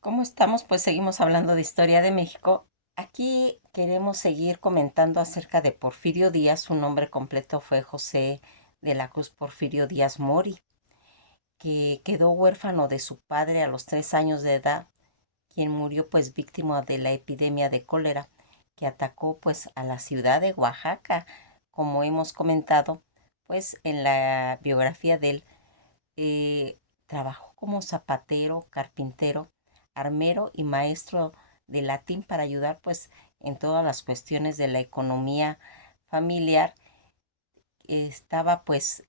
¿Cómo estamos? Pues seguimos hablando de historia de México. Aquí queremos seguir comentando acerca de Porfirio Díaz. Su nombre completo fue José de la Cruz Porfirio Díaz Mori, que quedó huérfano de su padre a los 3 años de edad, quien murió pues víctima de la epidemia de cólera que atacó pues a la ciudad de Oaxaca. Como hemos comentado, pues en la biografía de él, eh, trabajó como zapatero, carpintero, armero y maestro de latín para ayudar pues en todas las cuestiones de la economía familiar. Estaba pues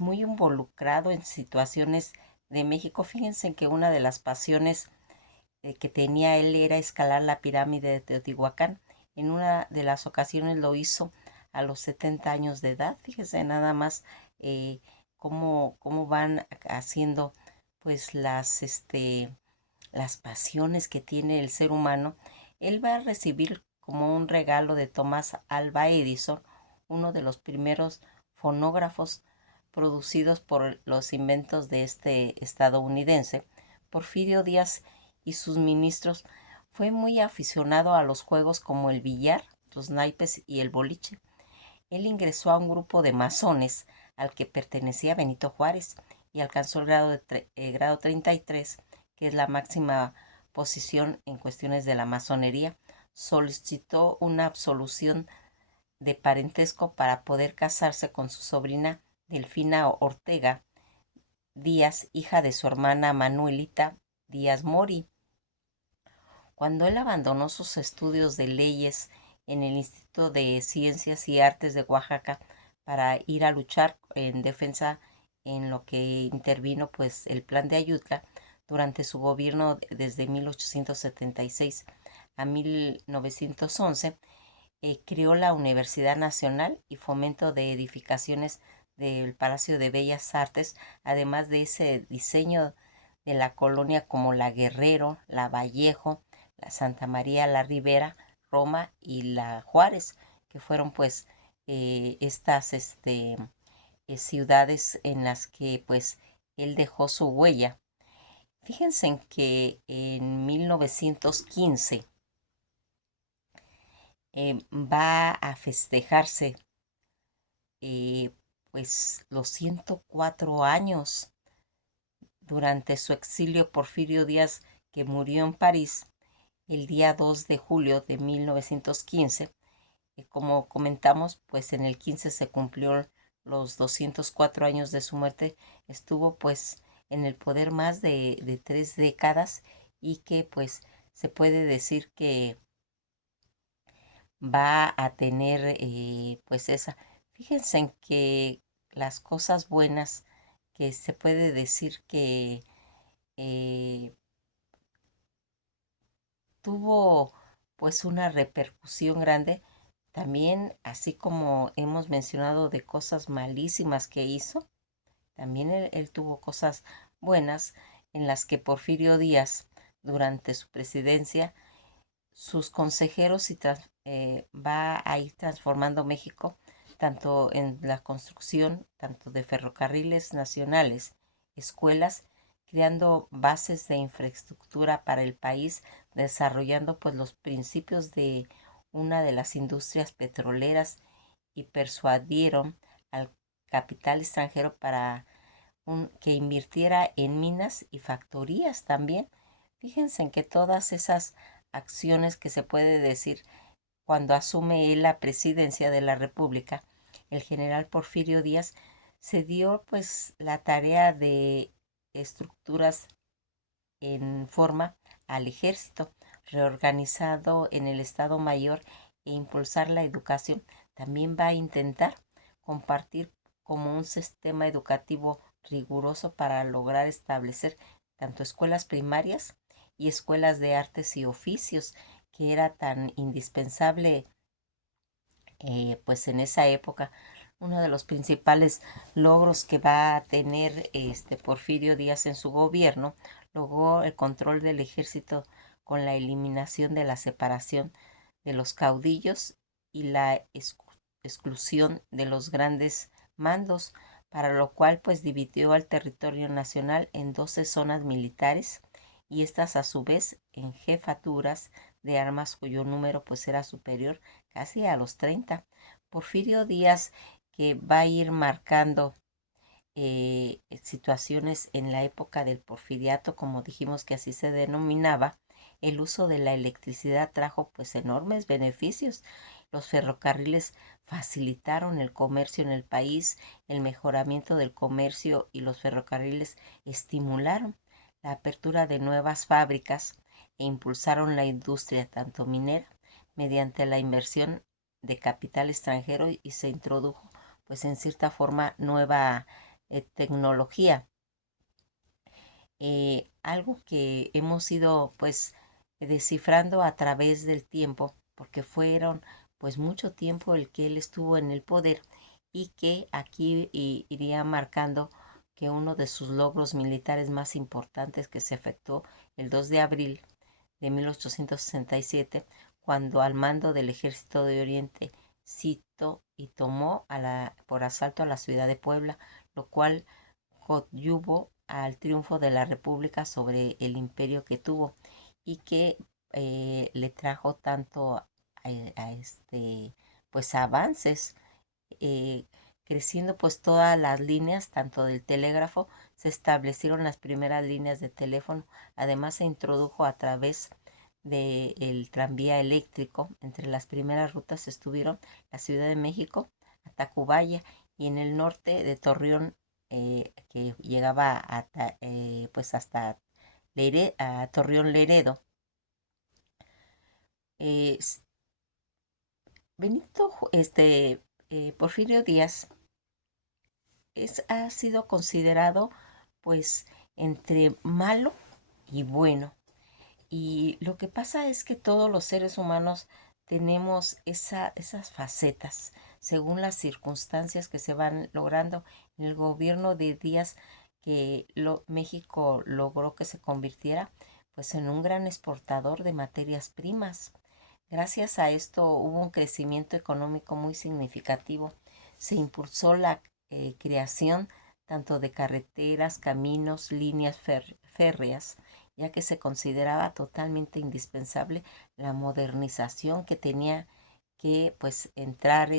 muy involucrado en situaciones de México. Fíjense que una de las pasiones que tenía él era escalar la pirámide de Teotihuacán. En una de las ocasiones lo hizo a los 70 años de edad. Fíjese nada más eh, cómo van haciendo pues las pasiones que tiene el ser humano. Él va a recibir como un regalo de Thomas Alva Edison, uno de los primeros fonógrafos producidos por los inventos de este estadounidense. Porfirio Díaz y sus ministros fue muy aficionado a los juegos como el billar, los naipes y el boliche. Él ingresó a un grupo de masones al que pertenecía Benito Juárez y alcanzó el grado 33, que es la máxima posición en cuestiones de la masonería. Solicitó una absolución de parentesco para poder casarse con su sobrina Delfina Ortega Díaz, hija de su hermana Manuelita Díaz Mori. Cuando él abandonó sus estudios de leyes en el Instituto de Ciencias y Artes de Oaxaca para ir a luchar en defensa en lo que intervino pues el Plan de Ayutla durante su gobierno desde 1876 a 1911, creó la Universidad Nacional y fomento de edificaciones del Palacio de Bellas Artes, además de ese diseño de la colonia como la Guerrero, la Vallejo, la Santa María la Ribera, Roma y la Juárez, que fueron pues estas ciudades en las que pues él dejó su huella. Fíjense en que en 1915 va a festejarse eh, pues los 104 años durante su exilio. Porfirio Díaz, que murió en París el día 2 de julio de 1915. Como comentamos, pues en el 15 se cumplió los 204 años de su muerte. Estuvo pues en el poder más de 3 décadas y que pues se puede decir que va a tener pues esa. Fíjense en que las cosas buenas que se puede decir que eh, tuvo pues una repercusión grande, también así como hemos mencionado de cosas malísimas que hizo, también él tuvo cosas buenas en las que Porfirio Díaz, durante su presidencia, sus consejeros va a ir transformando México tanto en la construcción, tanto de ferrocarriles nacionales, escuelas, creando bases de infraestructura para el país, desarrollando pues los principios de una de las industrias petroleras y persuadieron al capital extranjero para que invirtiera en minas y factorías también. Fíjense en que todas esas acciones que se puede decir cuando asume él la presidencia de la República, el general Porfirio Díaz se dio pues la tarea de estructuras en forma al ejército, reorganizado en el Estado Mayor e impulsar la educación. También va a intentar compartir como un sistema educativo riguroso para lograr establecer tanto escuelas primarias y escuelas de artes y oficios, que era tan indispensable pues en esa época. Uno de los principales logros que va a tener este Porfirio Díaz en su gobierno, logró el control del ejército con la eliminación de la separación de los caudillos y la exclusión de los grandes mandos para lo cual pues dividió al territorio nacional en 12 zonas militares y estas a su vez en jefaturas de armas cuyo número pues era superior casi a los 30. Porfirio Díaz, que va a ir marcando situaciones en la época del porfiriato, como dijimos que así se denominaba, el uso de la electricidad trajo pues enormes beneficios. Los ferrocarriles facilitaron el comercio en el país, el mejoramiento del comercio y los ferrocarriles estimularon la apertura de nuevas fábricas e impulsaron la industria tanto minera mediante la inversión de capital extranjero y se introdujo pues en cierta forma nueva tecnología. Algo que hemos ido pues descifrando a través del tiempo, porque fueron pues mucho tiempo el que él estuvo en el poder y que aquí iría marcando que uno de sus logros militares más importantes que se efectuó el 2 de abril de 1867, cuando al mando del ejército de Oriente citó y tomó por asalto a la ciudad de Puebla, lo cual coadyuvó al triunfo de la República sobre el imperio que tuvo y que le trajo tanto pues avances, eh, creciendo pues todas las líneas, tanto del telégrafo, se establecieron las primeras líneas de teléfono, además se introdujo a través del tranvía eléctrico. Entre las primeras rutas estuvieron la Ciudad de México a Tacubaya y en el norte de Torreón, que llegaba pues hasta a Torreón Leredo. Eh, Benito, Porfirio Díaz ha sido considerado pues entre malo y bueno. Y lo que pasa es que todos los seres humanos tenemos esas facetas según las circunstancias que se van logrando. En el gobierno de Díaz, que México logró que se convirtiera pues en un gran exportador de materias primas. Gracias a esto hubo un crecimiento económico muy significativo. Se impulsó la creación tanto de carreteras, caminos, líneas férreas, ya que se consideraba totalmente indispensable la modernización que tenía que pues entrar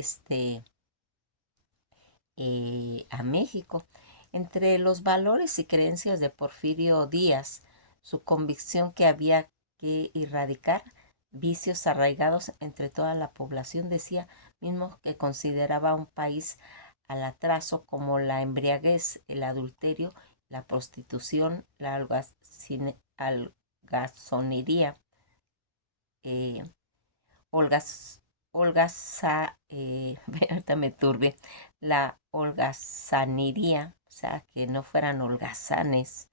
a México. Entre los valores y creencias de Porfirio Díaz, su convicción que había que erradicar vicios arraigados entre toda la población, decía mismo que consideraba un país al atraso como la embriaguez, el adulterio, la prostitución, la holgazonería, eh, holgas, ahorita me turbe, la holgazanería, o sea, que no fueran holgazanes,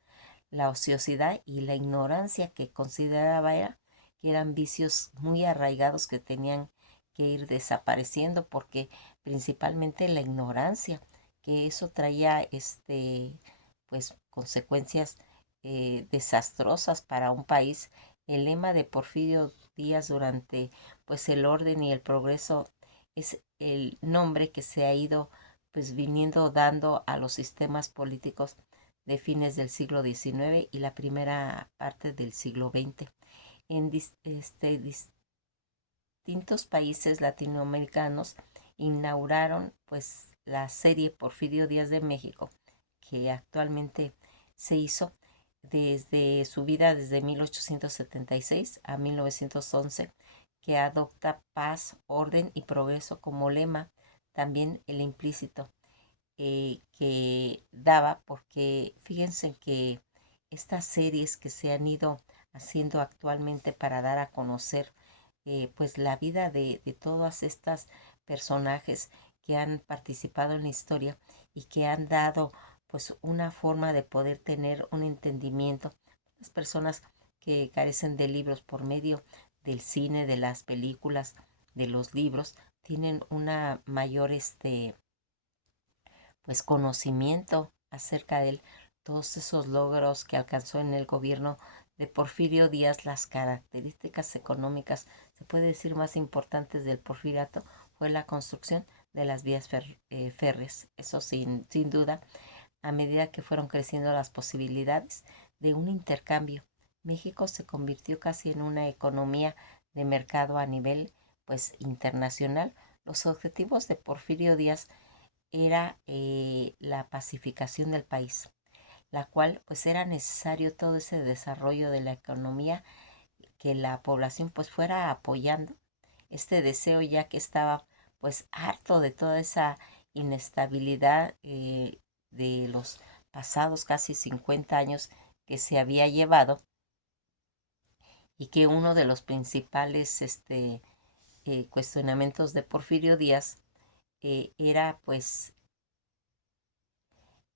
la ociosidad y la ignorancia que consideraba que eran vicios muy arraigados que tenían que ir desapareciendo porque principalmente la ignorancia, que eso traía pues consecuencias desastrosas para un país. El lema de Porfirio Díaz durante pues el orden y el progreso es el nombre que se ha ido pues viniendo dando a los sistemas políticos de fines del siglo XIX y la primera parte del siglo XX. En distintos países latinoamericanos inauguraron pues la serie Porfirio Díaz de México, que actualmente se hizo desde su vida desde 1876 a 1911, que adopta paz, orden y progreso como lema, también el implícito que daba, porque fíjense que estas series que se han ido haciendo actualmente para dar a conocer pues la vida de todas estas personajes que han participado en la historia y que han dado pues una forma de poder tener un entendimiento. Las personas que carecen de libros por medio del cine, de las películas, de los libros, tienen una mayor pues conocimiento acerca de él, todos esos logros que alcanzó en el gobierno de Porfirio Díaz, las características económicas, se puede decir más importantes del porfiriato, fue la construcción de las vías férreas. Eso sin duda, a medida que fueron creciendo las posibilidades de un intercambio, México se convirtió casi en una economía de mercado a nivel pues internacional. Los objetivos de Porfirio Díaz era la pacificación del país, la cual pues era necesario todo ese desarrollo de la economía, que la población pues fuera apoyando este deseo, ya que estaba pues harto de toda esa inestabilidad de los pasados casi 50 años que se había llevado, y que uno de los principales cuestionamientos de Porfirio Díaz era pues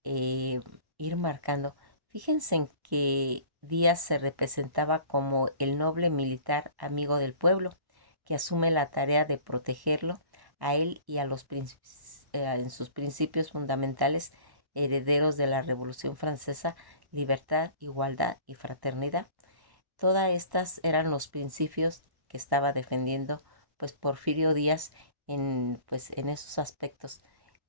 eh, ir marcando. Fíjense en que Díaz se representaba como el noble militar amigo del pueblo, que asume la tarea de protegerlo a él y a en sus principios fundamentales, herederos de la Revolución Francesa: libertad, igualdad y fraternidad. Todas estas eran los principios que estaba defendiendo pues Porfirio Díaz en esos aspectos.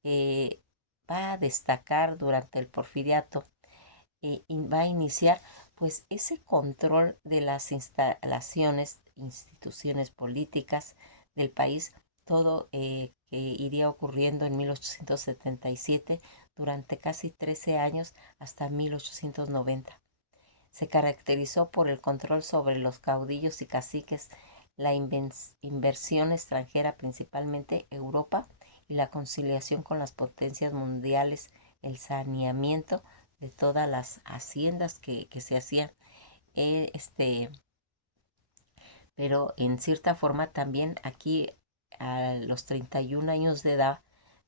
Eh, Va a destacar durante el porfiriato y va a iniciar pues ese control de las instalaciones, instituciones políticas del país, todo que iría ocurriendo en 1877 durante casi 13 años hasta 1890. Se caracterizó por el control sobre los caudillos y caciques, la inversión extranjera, principalmente Europa, y la conciliación con las potencias mundiales, el saneamiento de todas las haciendas que se hacían. eh, este, pero en cierta forma también aquí, a los 31 años de edad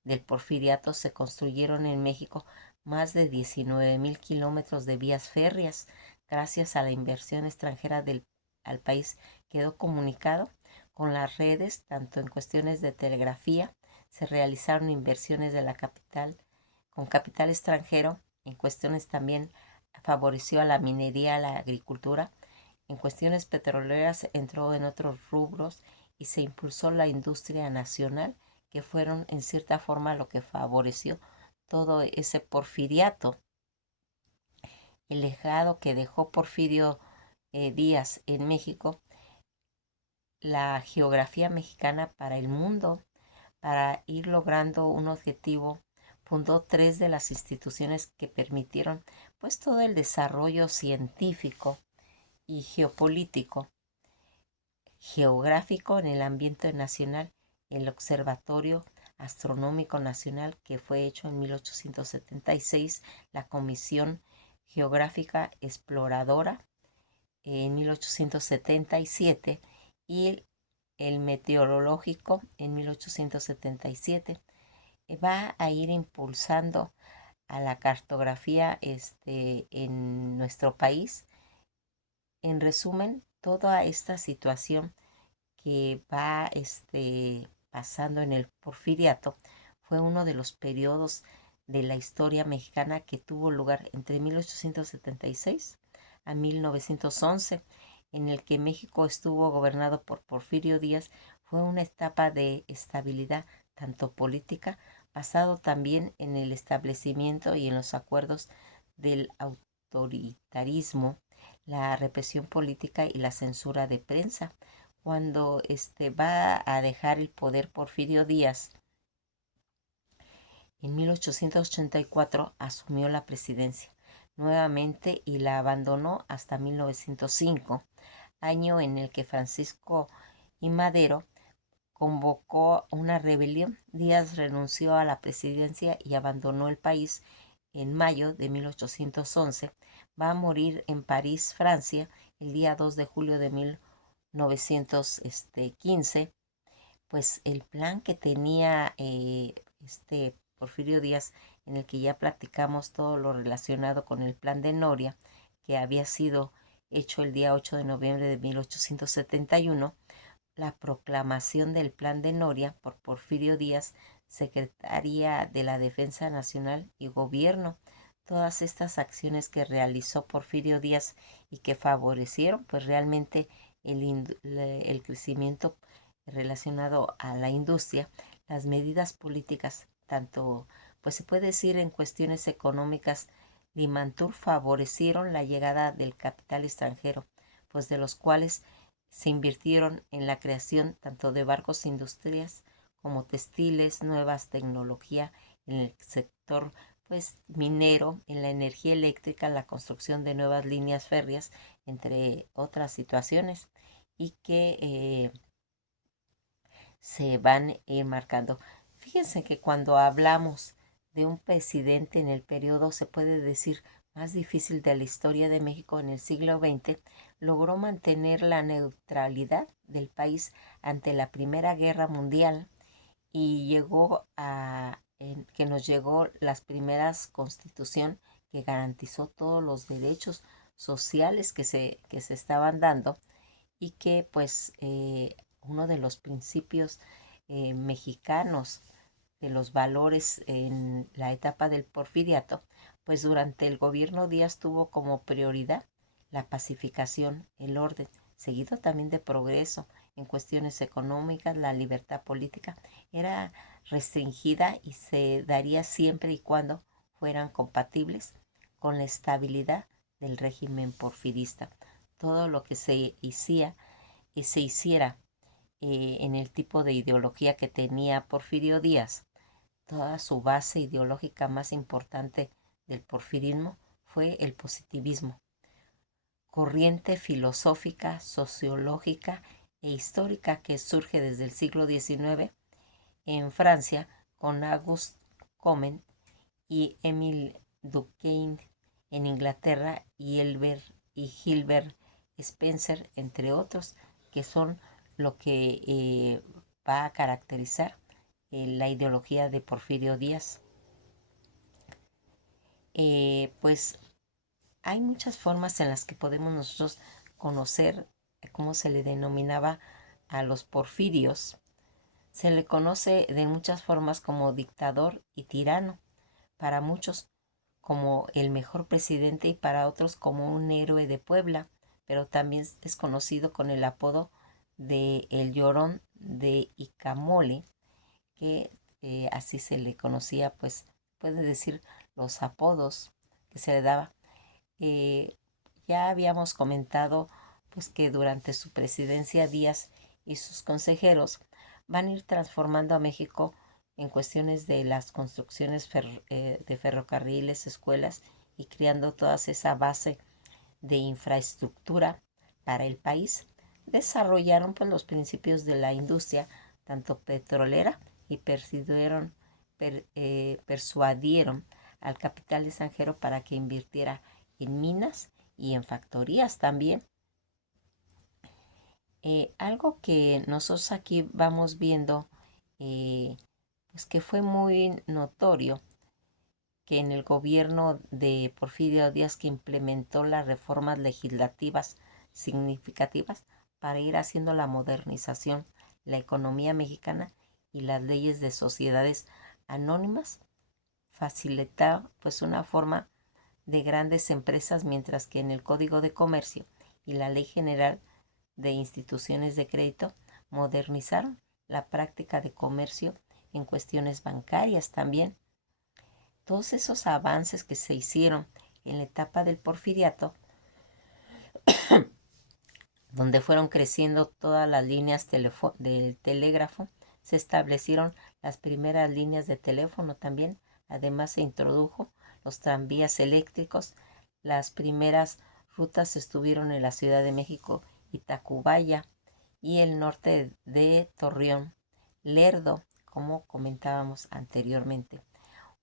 del porfiriato, se construyeron en México más de 19.000 kilómetros de vías férreas. Gracias a la inversión extranjera al país quedó comunicado con las redes, tanto en cuestiones de telegrafía. Se realizaron inversiones de la capital con capital extranjero. En cuestiones también favoreció a la minería, a la agricultura. En cuestiones petroleras entró en otros rubros y se impulsó la industria nacional, que fueron en cierta forma lo que favoreció todo ese porfiriato. El legado que dejó Porfirio Díaz en México, la geografía mexicana para el mundo, para ir logrando un objetivo, fundó 3 de las instituciones que permitieron pues todo el desarrollo científico y geopolítico, geográfico en el ambiente nacional: el Observatorio Astronómico Nacional, que fue hecho en 1876, la Comisión Geográfica Exploradora en 1877 y el Meteorológico en 1877. Va a ir impulsando a la cartografía en nuestro país. En resumen, toda esta situación que va pasando en el porfiriato fue uno de los periodos de la historia mexicana que tuvo lugar entre 1876 a 1911, en el que México estuvo gobernado por Porfirio Díaz. Fue una etapa de estabilidad, tanto política, basado también en el establecimiento y en los acuerdos del autoritarismo, la represión política y la censura de prensa. Cuando va a dejar el poder Porfirio Díaz en 1884, asumió la presidencia nuevamente y la abandonó hasta 1905, año en el que Francisco I. Madero convocó una rebelión. Díaz renunció a la presidencia y abandonó el país en mayo de 1811. Va a morir en París, Francia, el día 2 de julio de 1915. Pues el plan que tenía Porfirio Díaz, en el que ya platicamos todo lo relacionado con el plan de Noria, que había sido hecho el día 8 de noviembre de 1871, la proclamación del plan de Noria por Porfirio Díaz, Secretaría de la Defensa Nacional y Gobierno. Todas estas acciones que realizó Porfirio Díaz y que favorecieron pues realmente el crecimiento relacionado a la industria, las medidas políticas, tanto, pues se puede decir en cuestiones económicas, Limantur favorecieron la llegada del capital extranjero, pues de los cuales se invirtieron en la creación tanto de barcos industrias como textiles, nuevas tecnología en el sector pues minero, en la energía eléctrica, la construcción de nuevas líneas férreas, entre otras situaciones, y que se van a ir marcando. Fíjense que cuando hablamos de un presidente en el periodo, se puede decir, más difícil de la historia de México en el siglo XX, logró mantener la neutralidad del país ante la Primera Guerra Mundial y llegó que nos llegó las primeras constitución que garantizó todos los derechos sociales que se estaban dando y que pues uno de los principios mexicanos de los valores en la etapa del porfiriato, pues durante el gobierno Díaz tuvo como prioridad la pacificación, el orden, seguido también de progreso en cuestiones económicas, la libertad política era restringida y se daría siempre y cuando fueran compatibles con la estabilidad del régimen porfirista. Todo lo que se hiciera en el tipo de ideología que tenía Porfirio Díaz, toda su base ideológica más importante del porfirismo fue el positivismo, corriente filosófica, sociológica e histórica que surge desde el siglo XIX en Francia con Auguste Comte y Émile Durkheim en Inglaterra y Gilbert Spencer, entre otros, que son lo que va a caracterizar la ideología de Porfirio Díaz. Pues hay muchas formas en las que podemos nosotros conocer cómo se le denominaba a los porfirios. Se le conoce de muchas formas como dictador y tirano, para muchos como el mejor presidente y para otros como un héroe de Puebla, pero también es conocido con el apodo de El Llorón de Icamole, que así se le conocía, pues puede decir los apodos que se le daba. Eh, ya habíamos comentado pues que durante su presidencia Díaz y sus consejeros van a ir transformando a México en cuestiones de las construcciones de ferrocarriles, escuelas y creando toda esa base de infraestructura para el país. Desarrollaron pues los principios de la industria, tanto petrolera, y persuadieron al capital extranjero para que invirtiera en minas y en factorías también. Algo que nosotros aquí vamos viendo, pues que fue muy notorio, que en el gobierno de Porfirio Díaz que implementó las reformas legislativas significativas para ir haciendo la modernización, la economía mexicana y las leyes de sociedades anónimas, facilitar pues una forma de grandes empresas, mientras que en el Código de Comercio y la Ley General de Instituciones de Crédito modernizaron la práctica de comercio en cuestiones bancarias también. Todos esos avances que se hicieron en la etapa del porfiriato, donde fueron creciendo todas las líneas del telégrafo, se establecieron las primeras líneas de teléfono también. Además se introdujo los tranvías eléctricos. Las primeras rutas estuvieron en la Ciudad de México y Tacubaya y el norte de Torreón, Lerdo, como comentábamos anteriormente.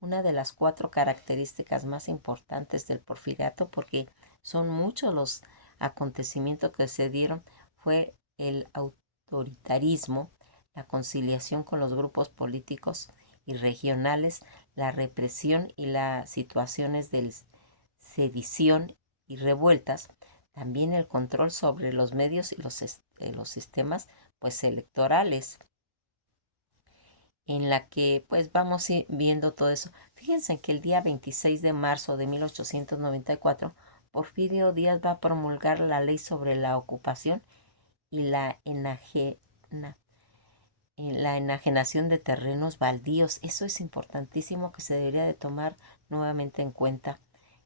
Una de las 4 características más importantes del porfiriato, porque son muchos los acontecimientos que se dieron, fue el autoritarismo, la conciliación con los grupos políticos y regionales, la represión y las situaciones de sedición y revueltas, también el control sobre los medios y los sistemas pues electorales, en la que pues vamos viendo todo eso. Fíjense que el día 26 de marzo de 1894, Porfirio Díaz va a promulgar la ley sobre la ocupación y la la enajenación de terrenos baldíos. Eso es importantísimo que se debería de tomar nuevamente en cuenta,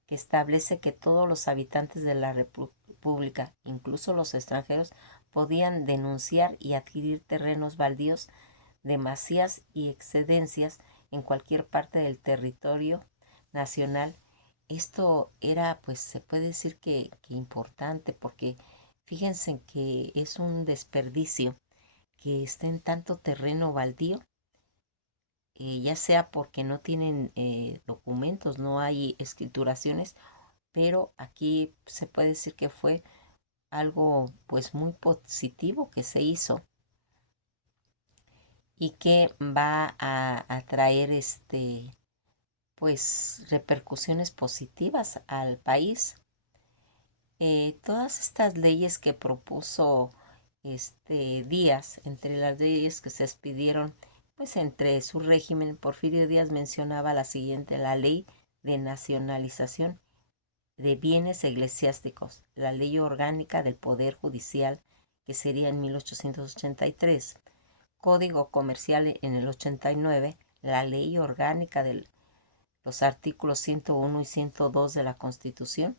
que establece que todos los habitantes de la República, incluso los extranjeros, podían denunciar y adquirir terrenos baldíos, demasías y excedencias en cualquier parte del territorio nacional. Esto era, pues se puede decir que importante, porque fíjense que es un desperdicio que esté en tanto terreno baldío, ya sea porque no tienen documentos, no hay escrituraciones, pero aquí se puede decir que fue algo pues muy positivo que se hizo y que va a traer pues repercusiones positivas al país. Todas estas leyes que propuso Díaz, entre las leyes que se expidieron, pues entre su régimen, Porfirio Díaz mencionaba la siguiente: la ley de nacionalización de bienes eclesiásticos, la ley orgánica del Poder Judicial, que sería en 1883, Código Comercial en el 89, la ley orgánica de los artículos 101 y 102 de la Constitución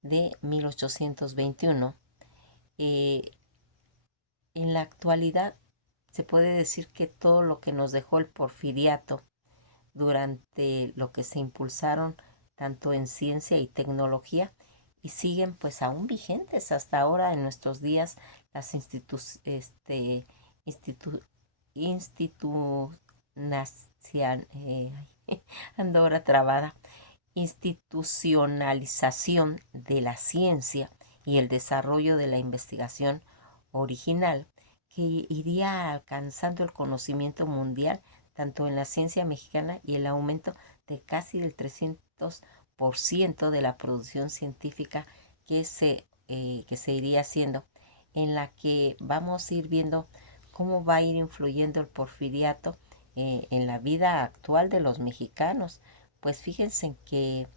de 1821. Eh, en la actualidad se puede decir que todo lo que nos dejó el porfiriato durante lo que se impulsaron tanto en ciencia y tecnología, y siguen pues aún vigentes hasta ahora en nuestros días las institu, ando ahora trabada, institucionalización de la ciencia y el desarrollo de la investigación original, que iría alcanzando el conocimiento mundial tanto en la ciencia mexicana, y el aumento de casi del 300% de la producción científica que se iría haciendo, en la que vamos a ir viendo cómo va a ir influyendo el porfiriato en la vida actual de los mexicanos. Pues fíjense que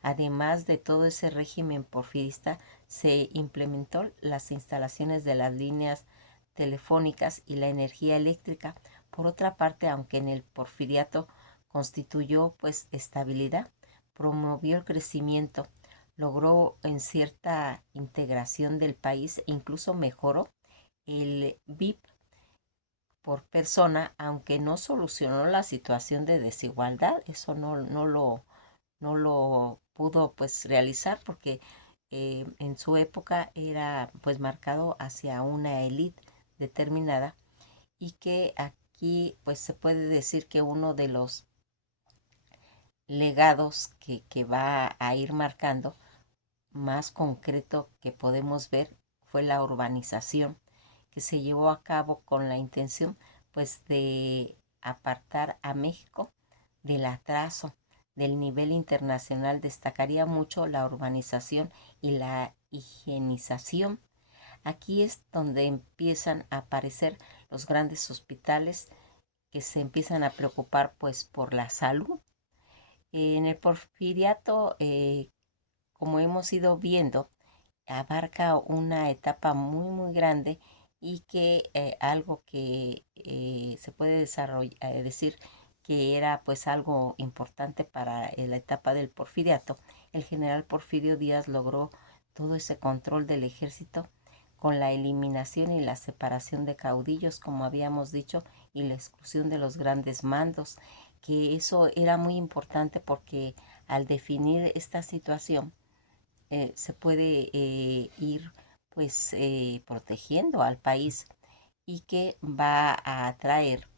además de todo ese régimen porfirista, se implementó las instalaciones de las líneas telefónicas y la energía eléctrica. Por otra parte, aunque en el porfiriato constituyó pues estabilidad, promovió el crecimiento, logró en cierta integración del país e incluso mejoró el BIP por persona, aunque no solucionó la situación de desigualdad. Eso no lo pudo pues realizar, porque en su época era pues marcado hacia una élite determinada, y que aquí pues se puede decir que uno de los legados que va a ir marcando más concreto que podemos ver fue la urbanización, que se llevó a cabo con la intención pues de apartar a México del atraso del nivel internacional. Destacaría mucho la urbanización y la higienización. Aquí es donde empiezan a aparecer los grandes hospitales que se empiezan a preocupar pues por la salud. En el porfiriato, como hemos ido viendo, abarca una etapa muy muy grande, y que algo que se puede decir que era pues algo importante para la etapa del porfiriato. El general Porfirio Díaz logró todo ese control del ejército con la eliminación y la separación de caudillos, como habíamos dicho, y la exclusión de los grandes mandos, que eso era muy importante porque al definir esta situación se puede ir pues protegiendo al país, y que va a traer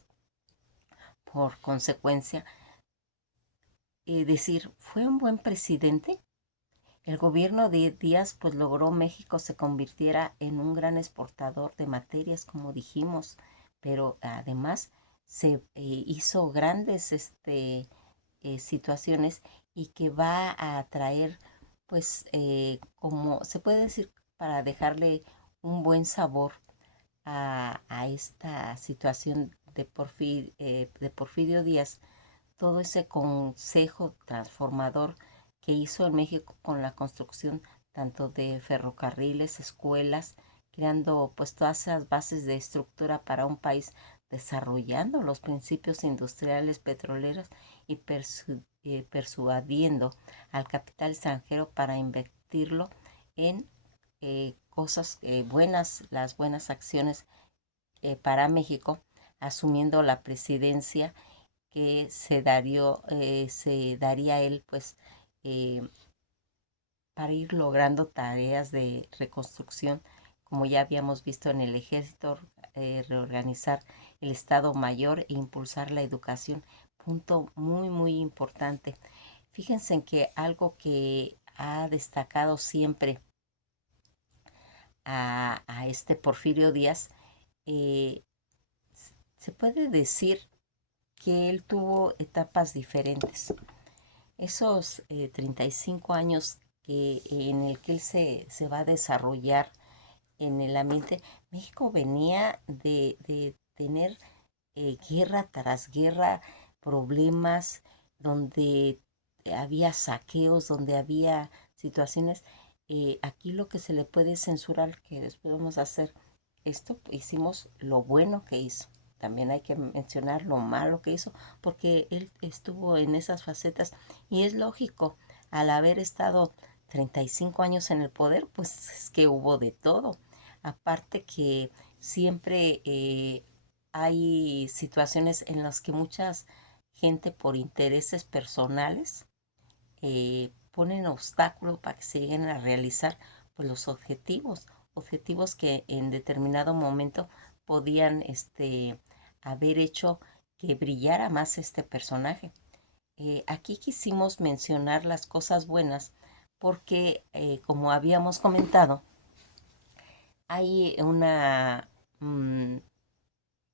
por consecuencia decir, ¿fue un buen presidente? El gobierno de Díaz pues logró México se convirtiera en un gran exportador de materias, como dijimos, pero además se hizo grandes situaciones, y que va a traer pues como se puede decir, para dejarle un buen sabor a esta situación de Porfirio Díaz, todo ese consejo transformador que hizo en México con la construcción tanto de ferrocarriles, escuelas, creando pues todas esas bases de estructura para un país desarrollando los principios industriales petroleros y persuadiendo al capital extranjero para invertirlo en cosas buenas, las buenas acciones para México, asumiendo la presidencia que se daría él, pues, eh, para ir logrando tareas de reconstrucción, como ya habíamos visto en el ejército, reorganizar el Estado Mayor e impulsar la educación. Punto muy, muy importante. Fíjense en que algo que ha destacado siempre a este Porfirio Díaz, eh, se puede decir que él tuvo etapas diferentes. Esos 35 años en el que él se va a desarrollar en el ambiente, México venía de tener guerra tras guerra, problemas donde había saqueos, donde había situaciones. Aquí lo que se le puede censurar, que después vamos a hacer esto, hicimos lo bueno que hizo. También hay que mencionar lo malo que hizo, porque él estuvo en esas facetas y es lógico, al haber estado 35 años en el poder, pues es que hubo de todo. Aparte que siempre hay situaciones en las que mucha gente por intereses personales ponen obstáculos para que se lleguen a realizar pues, los objetivos que en determinado momento podían haber hecho que brillara más este personaje. Aquí quisimos mencionar las cosas buenas porque, como habíamos comentado, hay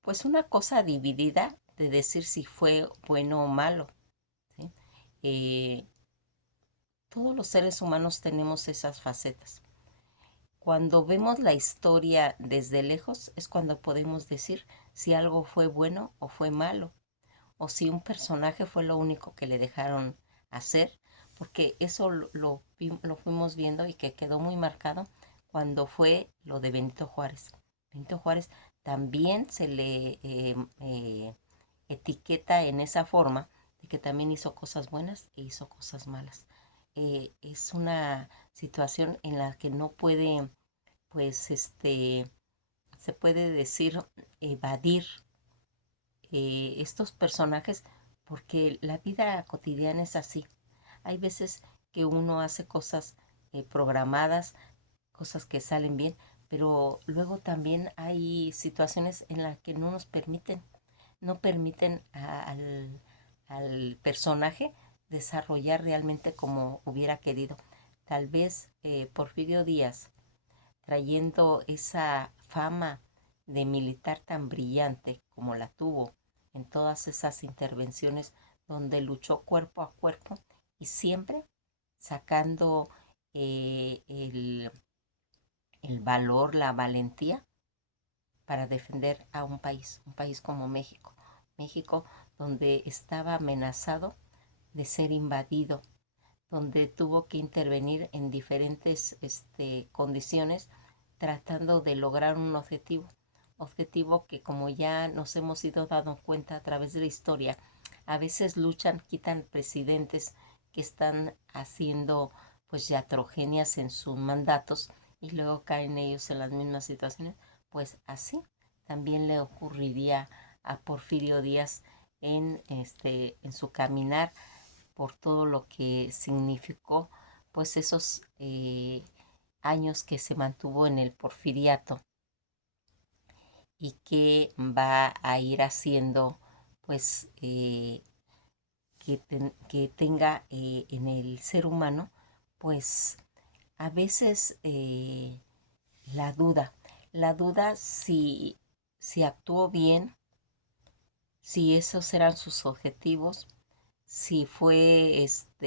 pues una cosa dividida de decir si fue bueno o malo. ¿Sí? Eh, todos los seres humanos tenemos esas facetas. Cuando vemos la historia desde lejos es cuando podemos decir si algo fue bueno o fue malo, o si un personaje fue lo único que le dejaron hacer, porque eso lo fuimos viendo y que quedó muy marcado cuando fue lo de Benito Juárez. Benito Juárez también se le etiqueta en esa forma de que también hizo cosas buenas e hizo cosas malas. Es una situación en la que no puede, pues, se puede decir, evadir estos personajes porque la vida cotidiana es así. Hay veces que uno hace cosas programadas, cosas que salen bien, pero luego también hay situaciones en las que no permiten al personaje desarrollar realmente como hubiera querido. Tal vez Porfirio Díaz, trayendo esa fama de militar tan brillante como la tuvo en todas esas intervenciones donde luchó cuerpo a cuerpo y siempre sacando el valor, la valentía para defender a un país como México. México donde estaba amenazado de ser invadido, donde tuvo que intervenir en diferentes condiciones tratando de lograr un objetivo que como ya nos hemos ido dando cuenta a través de la historia, a veces luchan, quitan presidentes que están haciendo pues iatrogenias en sus mandatos y luego caen ellos en las mismas situaciones, pues así también le ocurriría a Porfirio Díaz en su caminar por todo lo que significó pues esos años que se mantuvo en el porfiriato y que va a ir haciendo pues que tenga en el ser humano pues a veces la duda si actuó bien, si esos eran sus objetivos, si fue se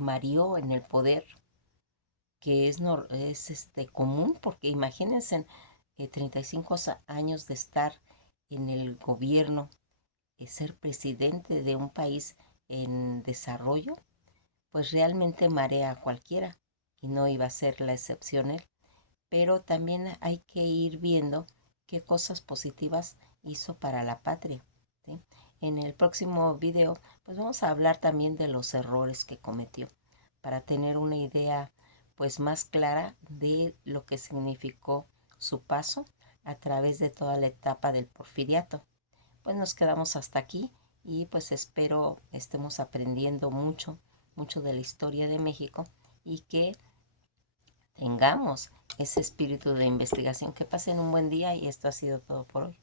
mareó en el poder, que es común, porque imagínense 35 años de estar en el gobierno, ser presidente de un país en desarrollo, pues realmente marea a cualquiera y no iba a ser la excepción él. Pero también hay que ir viendo qué cosas positivas hizo para la patria, ¿sí? En el próximo video, pues vamos a hablar también de los errores que cometió para tener una idea pues más clara de lo que significó su paso a través de toda la etapa del porfiriato. Pues nos quedamos hasta aquí y pues espero estemos aprendiendo mucho, mucho de la historia de México y que tengamos ese espíritu de investigación. Que pasen un buen día y esto ha sido todo por hoy.